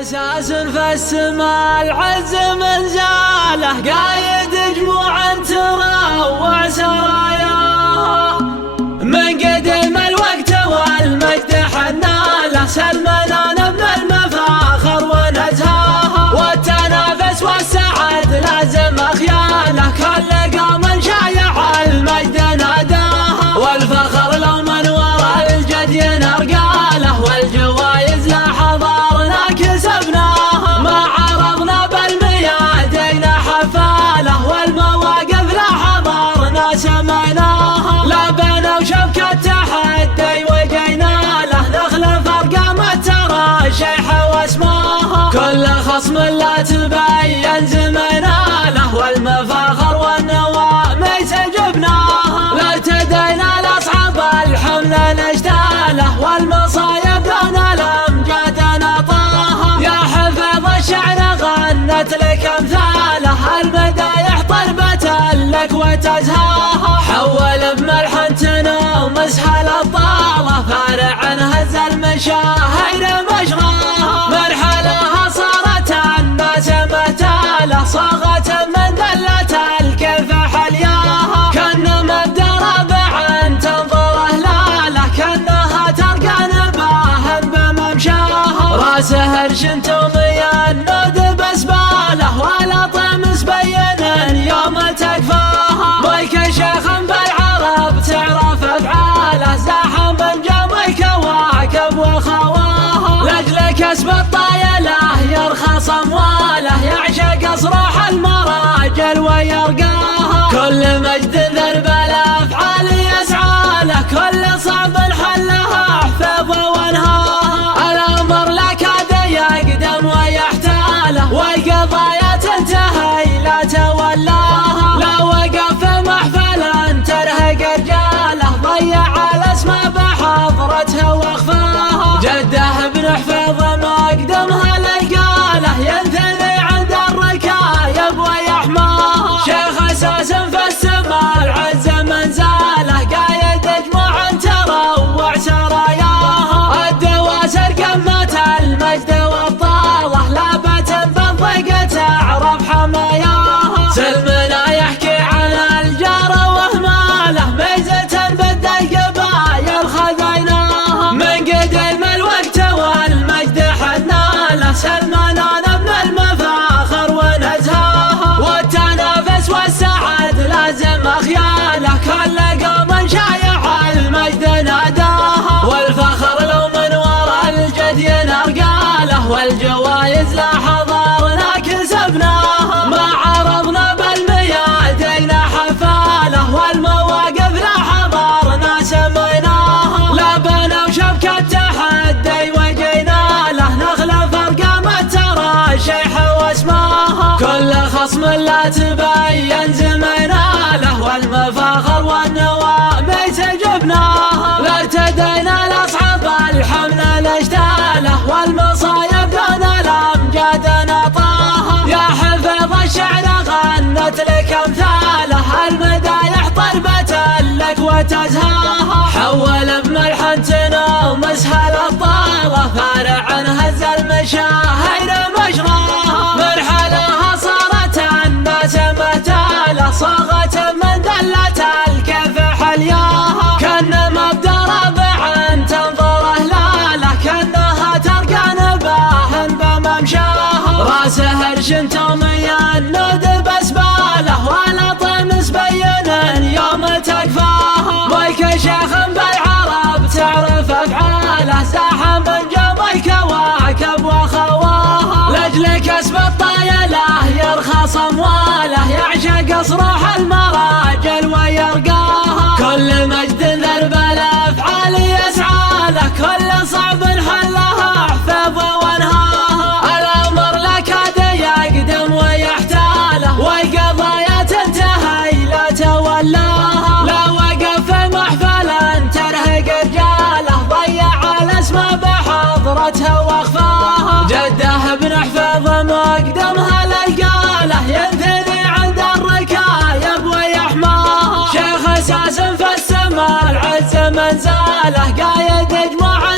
أساس في السماء العز منزاله، قايد جموع تروع سراياه. من قدم الوقت والمجد حناله، سلمنا نبل المفاخر ونزهاها. والتنافس والسعد لازم أخياله، كل قوم شايع المجد ناداها. والفخر لو من وراء الجد ينرقاله، والجوايز لحضارنا كسبناها. ما عرضنا بالميادين حفاله، والمواقف لحضارنا سميناها. لا بنا وشبكة تحدي وجينا له، نخلف أرقام التراشيح واسماها. كل خصم لا تبين زمينا له، والمفاخر والنوامي سجبناها. لا ارتدينا لأصحاب الحمل نجتاله، والمصايب دون الأمجاد نطاها. يا حفظ الشعر غنت لك أمثاله، المدايح طربة لك وتزهاها. حول بملح تنومس هالأبطالة، فارع هز المشاهير مشغاها. مرحلها صارت الناس مهتاله، صاغت من دلت الكيف حلياها. كأنما الدرابع تنظر هلاله، كأنها ترقى نباه بممشاها. راسه هرش تومي النود بسباله، ولا طمس بين يوم تكفاها. ضيك شيخ بالعرب تعرف افعاله، زاحم من جمع كواكب وخواها. لاجل كسب الطايله يرخص امواله، يعشق اصراح المراجل ويرقاها. كل مجد ذرب الافعال يسعى له، كل صعب حلها حفظ وانهاها. الامر لك هذا يقدم ويحتاله، والقضايا تنتهي لا تولاها. لا وقف محفلا ترهق رجاله، ضيع الاسماء بحضرتها واخفاها. جده بن حفظ مقدمها للقاله، ينثني عند الركايب ويحماها. شيخ اساس في السماء العز منزاله، قايد جموع تروع سراياها. الدواسر قمة المجد وابطاله، لابت بالضيق تعرف حماياها. سلمنا يحكي عن الجار واهماله، ميزة بالدلق باير خذيناها. من قدم الوقت والمجد حناله، سلمنا نبل المفاخر ونزهاها. والتنافس والسعد لازم أخياله، كل قوم شايع المجد ناداها. والفخر لو من وراء الجد ينرقاله، والجوايز لحضارنا كسبناها. ما عرضنا بالميادين حفاله، والمواقف لحضارنا سميناها. لا بنا وشبكة تحدي وجينا له، نخلف أرقام التراشيح واسماها. كل خصم لا تبين زمينا له، والمفاخر والنوامي سجبناها. لا ارتدينا لأصحاب الحمل نجتاله، والمصايب دون الأمجاد نطاها. يا حفظ الشعر غنت لك أمثاله، المدايح طربة لك وتزهاها. حول بملح تنومس هالأبطالة، فارع هز المشاهير مشغاها. مرحلها صارت الناس مهتاله، صاغت من دلت الكيف حلياها. كأنما بدرابع تنظر هلاله، كأنها ترقى نباه بممشاها. راسه هرش تومي النود بسباله، ولا طمس بين يوم تكفاها. ضيك شيخ بالعرب تعرف افعاله، زاحم من جمع كواكب وخواها. لاجل كسب الطايله يرخص امواله، يعشق اصراح المراجل ويرقاها. كل مجد ذرب الافعال يسعى له، كل صعب حلها حفظ وانهاها. الامر لك هذا يقدم ويحتاله، والقضايا تنتهي لا تولاها. لا وقف محفلا ترهق رجاله، ضيع الاسماء بحضرتها واخفاها. جده بن حفظ مقدمها للقاله، ينثني عند الركايب ويحماها. شيخ اساس في السماء العز منزاله، قايد جموع